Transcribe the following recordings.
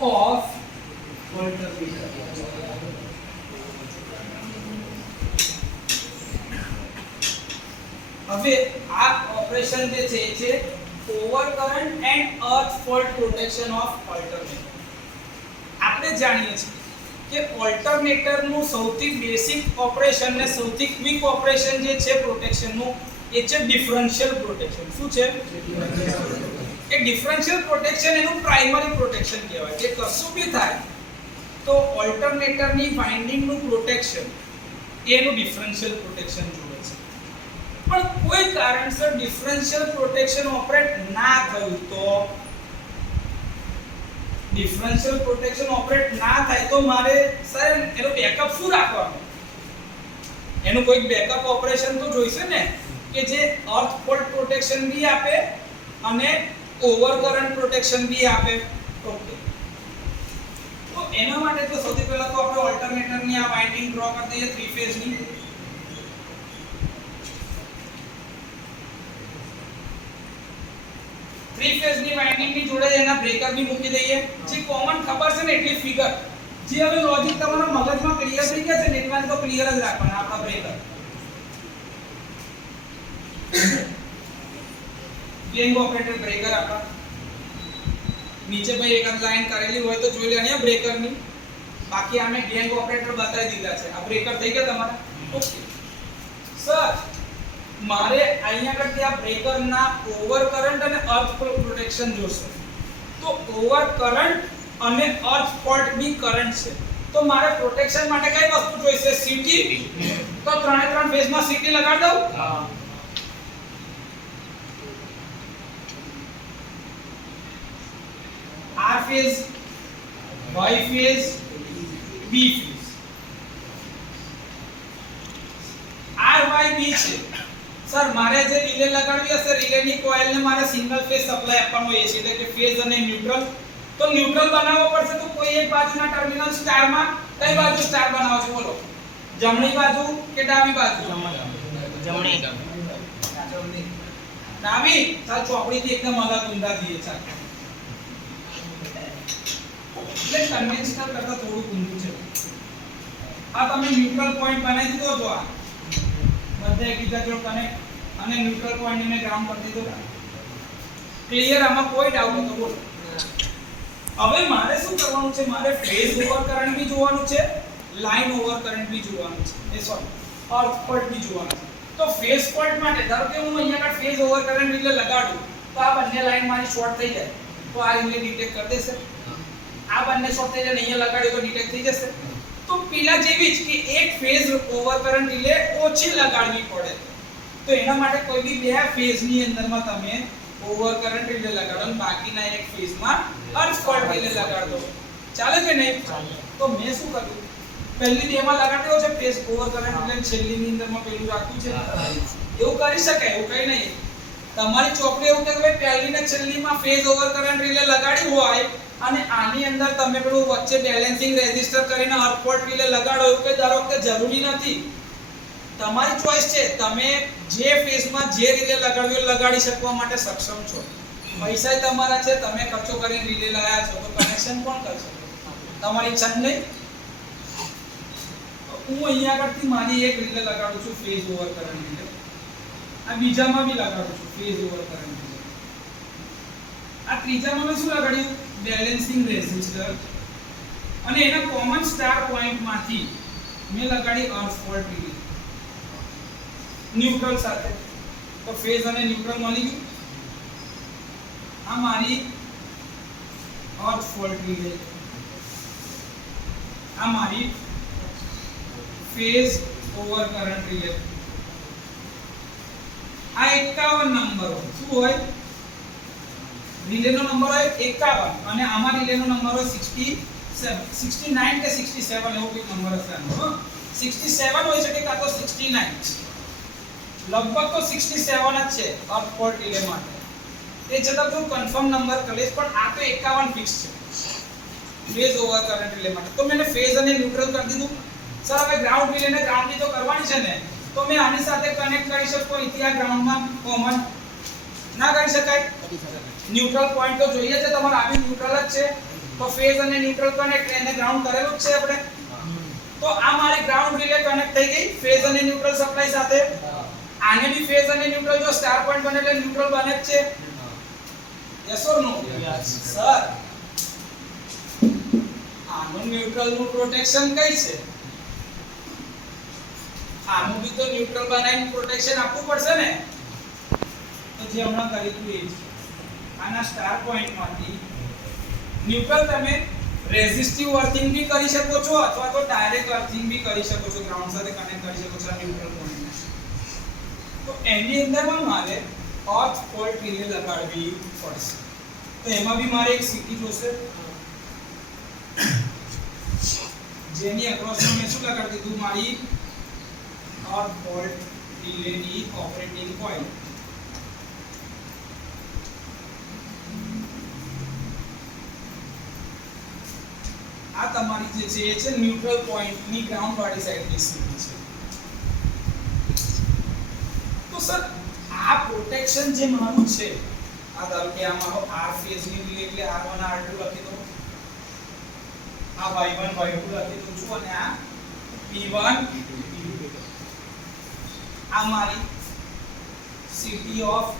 of alternator. હવે આ operation જે છે એ છે over current and earth fault protection of alternator. આપણે જાણીએ છીએ કે ઓલ્ટરનેટર નું સૌથી બેસિક ઓપરેશન ને સૌથી ક્વિક ઓપરેશન જે છે પ્રોટેક્શન નું એ છે ડિફરન્શિયલ પ્રોટેક્શન. શું છે? એ ડિફરન્શિયલ પ્રોટેક્શન એનું પ્રાઇમરી પ્રોટેક્શન કહેવાય. જે કશું બી થાય તો ઓલ્ટરનેટર ની વાઇન્ડિંગ નું પ્રોટેક્શન એનું ડિફરન્શિયલ પ્રોટેક્શન જોવે છે. પણ કોઈ કારણસર ડિફરન્શિયલ પ્રોટેક્શન ઓપરેટ ના થયું તો ડિફરન્શિયલ પ્રોટેક્શન ઓપરેટ ના થાય તો મારે સર એનો બેકઅપ શું રાખવાનું? એનું કોઈ બેકઅપ ઓપરેશન તો જોઈશે ને કે જે અર્થ ફોલ્ટ પ્રોટેક્શન બી આપે અને ઓવર કરંટ પ્રોટેક્શન બી આપે. ઓકે, તો એના માટે તો સૌથી પહેલા તો આપણે ઓલ્ટરનેટર ની આ વાઇન્ડિંગ ડ્રો કરી દઈએ 3 ફેઝ ની. 3 ફેઝ ની વાઇન્ડિંગ ની જોડે એના બ્રેકર બી મૂકી દઈએ. જે કોમન ખબર છે ને એટલી ફિગર જે હવે લોજિક તમારા મગજમાં ક્લિયર થઈ ગયા છે ને એટલા તો ક્લિયર જ રાખવાના. આપણા બ્રેકર ગેંગ ઓપરેટર બ્રેકર આપણા નીચે ભાઈ એક લાઈન કરેલી હોય તો જોઈ લેવાની આ બ્રેકર ની. બાકી આમે ગેંગ ઓપરેટર બતાવી દીધા છે. આ બ્રેકર થઈ ગયા તમારા. ઓકે સર, મારે અહીંયા કરતી આ બ્રેકર ના ઓવર કરંટ અને અર્થ પ્રોટેક્શન જોશે. તો ઓવર કરંટ અને અર્થ ફોલ્ટ બી કરંટ છે. તો મારે પ્રોટેક્શન માટે કઈ વસ્તુ જોઈશે? સીટી. તો ત્રણે ત્રણ ફેઝ માં સીટી લગાડ દઉં. હા. R phase, Y phase, B phase. R Y B છે. સર મારે જે રિલે લગાડવી હશે રિલે ની કોઇલ ને મારે સિંગલ ફેઝ સપ્લાય આપવાનો હોય છે એટલે કે ફેઝ અને ન્યુટ્રલ. તો ન્યુટ્રલ બનાવવો પડશે તો કોઈ એક બાજુના ટર્મિનલ સ્ટાર માં કઈ બાજુ સ્ટાર બનાવો છો બોલો? જમણી બાજુ કે ડાબી બાજુ? જમણી. ડાબી. ચાલ ચોપડી થી એકદમ અલગ ઊંધા દઈએ ચાલ. એટલે કન્વેન્શનલ કરતા થોડું ઊંધું છે. આ તમે ન્યુટ્રલ પોઈન્ટ બનાવી દીધો તો આ બધે એકબીજા જોડે કનેક્ટ અને ન્યુટ્રલ પોઈન્ટ ને ગ્રાઉન્ડ કરી દીધો. ક્લિયર? આમાં કોઈ ડાઉટ નતો બોલો. હવે મારે શું કરવાનું છે? મારે ફેઝ ઓવર કરંટ બી જોવાનું છે, લાઈન ઓવર કરંટ બી જોવાનું છે. એ સોરી અર્થ ફોલ્ટ બી જોવાનું છે. તો ફેઝ ફોલ્ટ માટે ધારો કે હું અહીંયા આગળ ફેઝ ઓવર કરંટ એટલે લગાડું તો આ બંને લાઈન મારી શોર્ટ થઈ જાય તો આ રિલે ડિટેક્ટ કરી દેશે. આ બંને શોર્ટ થઈ જાય અહીંયા લગાડ્યું તો ડિટેક્ટ થઈ જશે. તો પેલા જેવી જ કે એક ફેઝ ઓવર કરંટ રિલે ઓછી લગાડવી પડે તો એના માટે કોઈ બી બે ફેઝ ની અંદરમાં તમે ઓવર કરંટ રિલે લગાડો અને બાકીના એક ફેઝ માં અર્થ ફોલ્ટ રિલે લગાડો. ચાલે કે નહીં? તો મેં શું કર્યું? પહેલી બે માં લગાડ્યો છે ફેઝ ઓવર કરંટ રિલે, છેલ્લી ની અંદરમાં પેલું રાખ્યું છે. એવું કરી શકાય, એવું કઈ નહીં. તમારી ચોપડી એવું કે ભાઈ પહેલી ને છેલ્લી માં ફેઝ ઓવર કરંટ રિલે લગાડી હોય અને આની અંદર તમે પેલું વચ્ચે બેલેન્સિંગ રેઝિસ્ટર કરીને અર્થ ફોલ્ટ રિલે લગાડો એવું કે દર વખતે જરૂરી નથી. તમારી ચોઈસ છે. તમે જે ફેઝમાં જે રિલે લગાડવી લગાડી શકવા માટે સક્ષમ છો. પૈસા તમારા છે, તમે ખર્ચો કરીને રિલે લાયા છો તો કનેક્શન કોણ કરશે? તમારી ઈચ્છા નહીં. હું અહીંયા આગળથી મારી એક રિલે લગાડું છું ફેઝ ઓવર કરંટ રિલે. આ બીજામાં બી લગાડું છું ફેઝ ઓવર કરંટ રિલે. આ ત્રીજામાં મેં શું લગાડ્યું? બેલેન્સિંગ રેઝિસ્ટર અને એના કોમન સ્ટાર પોઈન્ટ માંથી મેં લગાડી અર્થ ફોલ્ટ રિલે ન્યુટ્રલ સાથે. તો ફેઝ અને ન્યુટ્રલ મળી ગયું. આ મારી અર્થ ફોલ્ટ રિલે, આ મારી ફેઝ ઓવર કરંટ રિલે. આ 51 નંબર હોય. શું હોય? રિલે નો નંબર હોય 51 અને આમાં રિલે નો નંબર હોય 69 કે 67 એવો કોઈ નંબર હશે આનો. 67 હોય છે કે કાં તો 69. લગભગ તો 67 જ છે અર્થ ફોલ્ટ રિલે માટે. એ છતાં હું કન્ફર્મ નંબર કરીશ પણ આ તો 51 ફિક્સ છે ફેઝ ઓવર કરંટ રિલે માટે. તો મેં ફેઝ અને ન્યુટ્રલ કરી દીધું. સર હવે ગ્રાઉન્ડ રિલે ને ગ્રાઉન્ડ ની તો કરવાની છે ને તો મેં આની સાથે કનેક્ટ કરી શકું. ઇતિહાસ ગ્રાઉન્ડ માં કોમન ના કરી શકાય? ન્યુટ્રલ પોઈન્ટ તો જોઈએ છે તમારે. આવી ન્યુટ્રલ જ છે તો ફેઝ અને ન્યુટ્રલ કનેક્ટ એને ગ્રાઉન્ડ કરેલું જ છે આપણે. તો આ મારી ગ્રાઉન્ડ રિલે કનેક્ટ થઈ ગઈ ફેઝ અને ન્યુટ્રલ સપ્લાય સાથે. આને બી ફેઝ અને ન્યુટ્રલ જો સ્ટાર પોઈન્ટ બને એટલે ન્યુટ્રલ બને જ છે. Yes or no? સર આનું ન્યુટ્રલ નું પ્રોટેક્શન કઈ છે? આનું બી તો ન્યુટ્રલ બનાવીને પ્રોટેક્શન આપવું પડશે ને. તો જે હમણાં કરી હતું એ જ આના સ્ટાર પોઈન્ટ માંથી ન્યુટ્રલ તમે રેઝિસ્ટિવ અર્થિંગ બી કરી શકો છો અથવા તો ડાયરેક્ટ અર્થિંગ બી કરી શકો છો, ગ્રાઉન્ડ સાથે કનેક્ટ કરી શકો છો ન્યુટ્રલ પોઈન્ટ. તો એની અંદરમાં મારે અર્થ ફોલ્ટ રિલે લગાડવી પડશે. તો એમાં બી મારે એક સીટી જોશે જેની અક્રોસમાં મેં શું લગાડી દીધું મારી અર્થ ફોલ્ટ રિલેની ઓપરેટિંગ પોઈન્ટ. આ તમારી જે છે એ છે ન્યુટ્રલ પોઈન્ટની ગ્રાઉન્ડ વાળી સાઈડની સીટી છે. તો સર આ પ્રોટેક્શન જે મારું છે આ ધારો કે આ મારો R ફેઝ ની રિલે એટલે R1 R2 લખી દો, આ Y1 Y2 લખી દઉં છું અને આ P1 આ મારી city of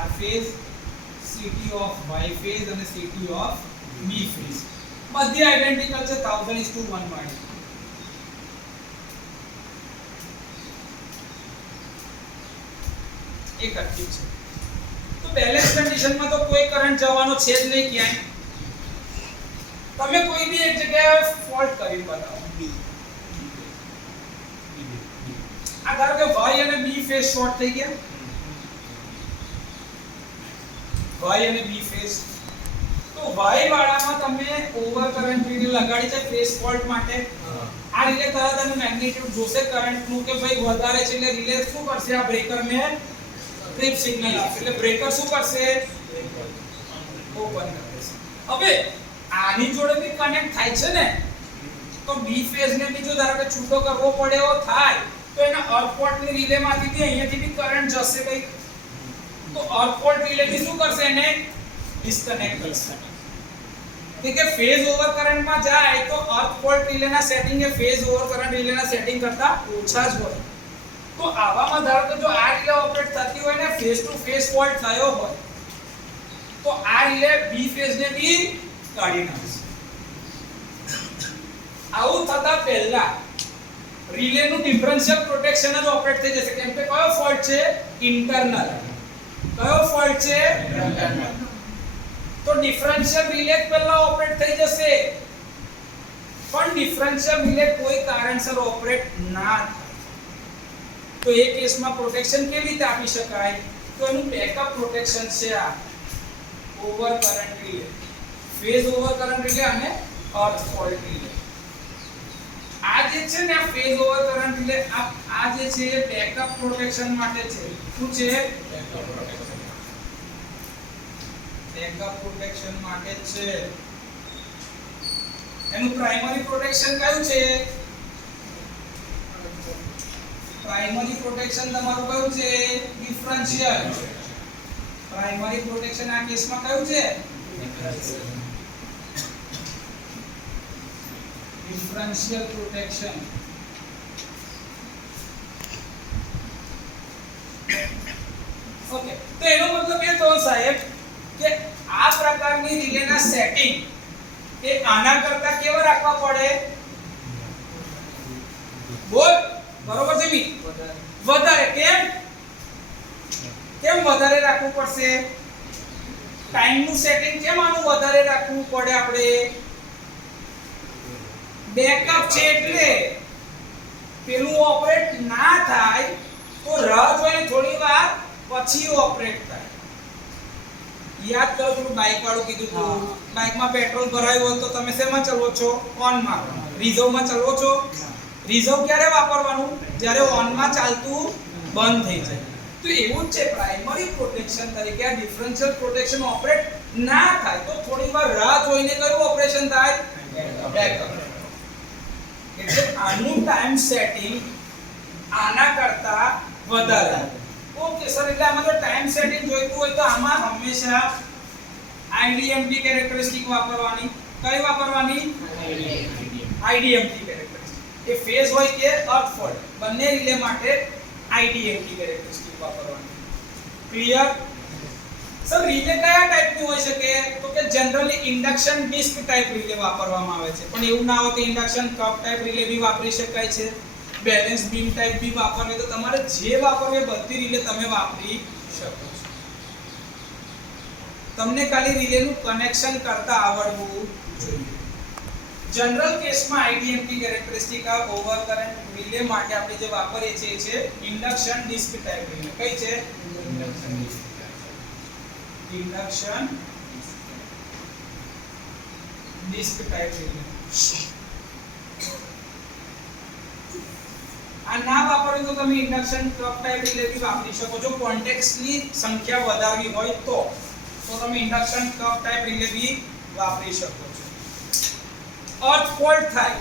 R phase, city of Y phase અને સિટી ઓફ B ફેઝ બધી આઇડેન્ટિકલ છે 1000:1 વાળી. એક અટકી છે. તો બેલેન્સ કન્ડિશનમાં તો કોઈ કરંટ જવાનો છે જ નહીં ક્યાંય. તમે કોઈ બી એક જગ્યાએ ફોલ્ટ કરી બતાવો. આ ધારો કે Y અને B ફેઝ શોર્ટ થઈ ગયા, Y અને B ફેઝ. તો Y વાળામાં તમે ઓવર કરંટ રિલે લગાડી છે ફેઝ ફોલ્ટ માટે. આ રિલે તરત અને મેગ્નીટ્યુડ જોશે કરંટ નું કે ભાઈ વધારે છે એટલે રિલે શું કરશે? આ બ્રેકર મે ટ્રિપ સિગ્નલ આપશે એટલે બ્રેકર શું કરશે? ઓપન કરી દેશે. હવે આની જોડે બી કનેક્ટ થાય છે ને, તો B ફેઝ ને બી જો ધારો કે છૂટો કરવો પડે એવો થાય તો એના અર્થ પોર્ટ ની રિલે માંથી બી અહીંયાથી બી કરંટ જશે કઈ. તો અર્થ પોર્ટ રિલે બી શું કરશે? એને ડિસ્કનેક્ટ કરશે. કે ફેઝ ઓવર કરંટ માં જાય તો અર્થ ફોલ્ટ રિલે ના સેટિંગ એ ફેઝ ઓવર કરંટ રિલે ના સેટિંગ કરતા ઓછા જ હોય. તો આવામાં ધારો કે જો આ રિલે ઓપરેટ થતી હોય ને ફેઝ ટુ ફેઝ ફોલ્ટ થયો હોય તો આ રિલે B ફેઝ ને બી કાઢી નાખશે. આવું થતા પહેલા રિલે નું ડિફરન્શિયલ પ્રોટેક્શન જ ઓપરેટ થઈ જશે. કેમ કે કયો ફોલ્ટ છે? ઇન્ટરનલ. કયો ફોલ્ટ છે? ઇન્ટરનલ. તો ડિફરન્શિયલ રિલે પહેલા ઓપરેટ થઈ જશે, પણ ડિફરન્શિયલ રિલે કોઈ કારણસર ઓપરેટ ના થાય તો એ કેસમાં પ્રોટેક્શન કેવી રીતે આપી શકાય? તો એનું બેકઅપ પ્રોટેક્શન છે આ over current relay, phase over current relay અને અર્થ ફોલ્ટ રિલે. આ જે છે ને આ ફેઝ ઓવર કરંટ રિલે આ જે છે એ બેકઅપ પ્રોટેક્શન માટે છે. શું છે? બેકઅપ પ્રોટેક્શન માટે છે. એનું પ્રાઇમરી પ્રોટેક્શન કયું છે? પ્રાઇમરી પ્રોટેક્શન તમારું કયું છે? ડિફરન્શિયલ. પ્રાઇમરી પ્રોટેક્શન આ કેસમાં કયું છે? Differential protection. ઓકે, તો એનો મતલબ એ તો સાહેબ કે આ પ્રકારની રિલેના સેટિંગ એ આના કરતા કેવા રાખવા પડે? બોલ બરોબર છે મી? વધારે. કેમ વધારે રાખવું પડશે? ટાઈમ નું સેટિંગ કેમ આનું વધારે રાખવું પડે? આપણે બેકઅપ છે એટલે પેલું ઓપરેટ ના થાય તો રાહ જોઈને થોડી વાર પછી ઓપરેટ થાય. યાદ કરો પેલું બાઇક વાળું કીધું હતું, બાઇકમાં પેટ્રોલ ભરાયું હોય તો તમે શેમાં ચલાવો છો? ઓન માં. રિઝર્વ માં ચલાવો છો? રિઝર્વ ક્યારે વાપરવાનું? જ્યારે ઓન માં ચાલતું બંધ થઈ જાય. તો એવું જ છે પ્રાઇમરી પ્રોટેક્શન તરીકે આ ડિફરન્શિયલ પ્રોટેક્શન ઓપરેટ ના થાય તો થોડી વાર રાહ જોઈને કયું ઓપરેશન થાય? બેકઅપ. એટલે આનું ટાઈમ સેટિંગ આના કરતા વધારે. ઓકે સર, એટલે આમાં જો ટાઈમ સેટિંગ જોઈતું હોય તો આમાં હંમેશા IDMT કેરેક્ટરિસ્ટિક વાપરવાની. કઈ વાપરવાની આઈડીએમટી કેરેક્ટરિસ્ટિક એ ફેઝ હોય કે અર્થ ફોલ્ટ બંને રિલે માટે આઈડીએમટી કેરેક્ટરિસ્ટિક વાપરવાની ક્લિયર સર રિલે કયા ટાઈપની હોઈ શકે તો કે generally induction disc type relay વાપરવામાં આવે છે પણ એવું ના હોય કે ઇન્ડક્શન કપ ટાઈપ રિલે બી વાપરી શકાય છે બેલેન્સ બીમ ટાઈપ બી વાપરવી તો તમારે જે વાપરવી બધી રિલે તમે વાપરી શકો છો તમને ખાલી રિલે નું કનેક્શન કરતા આવડવું જોઈએ જનરલ કેસમાં આઈડીએમટી કેરેક્ટરિસ્ટિક આ ઓવર કરંટ રિલે માટે આપણે જે વાપરીએ છીએ છે ઇન્ડક્શન ડિસ્ક ટાઈપ રિલે કઈ છે ઇન્ડક્શન ડિસ્ક ટાઈપ રિલે આ ના વાપરો તો તમે ઇન્ડક્શન કપ ટાઈપ રિલે બી વાપરી શકો છો કોન્ટેક્ટ્સ ની સંખ્યા વધારવી હોય તો તમે ઇન્ડક્શન કપ ટાઈપ રિલે બી વાપરી શકો છો અર્થ ફોલ્ટ થાય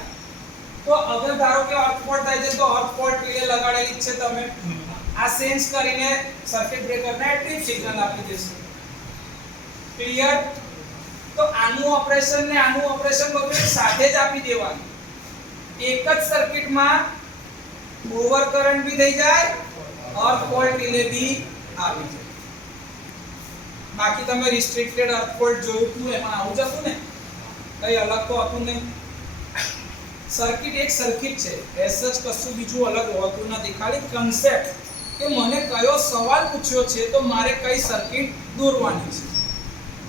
તો અગર ધારો કે અર્થ ફોલ્ટ થાય છે તો અર્થ ફોલ્ટ રિલે લગાડેલી છે તમે આ સેન્સ કરીને સર્કિટ બ્રેકરને ટ્રિપ સિગ્નલ આપી દેશે ક્લિયર તો આનું ઓપરેશન ને આનું ઓપરેશન બધું સાથે જ આપી દેવાનું એક જ સર્કિટમાં ઓવર કરંટ બી થઈ જાય અર્થ ફોલ્ટ રિલે બી આવી જાય બાકી તમે રિસ્ટ્રિક્ટેડ અર્થ ફોલ્ટ જોયું હતું એમાં આવું જતું ને કઈ અલગ તો હતું નહીં સર્કિટ એક સર્કિટ છે એસ જ કશું બીજું અલગ હોતું નથી ખાલી કન્સેપ્ટ કે મને કયો સવાલ પૂછ્યો છે તો મારે કઈ સર્કિટ દોરવાની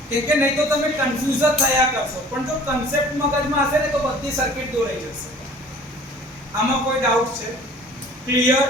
છે કે નહીં તો તમે કન્ફ્યુઝન થયા કરશો પણ જો કન્સેપ્ટ મગજમાં હશે ને તો બધી સર્કિટ દોરાઈ જશે આમાં કોઈ ડાઉટ છે ક્લિયર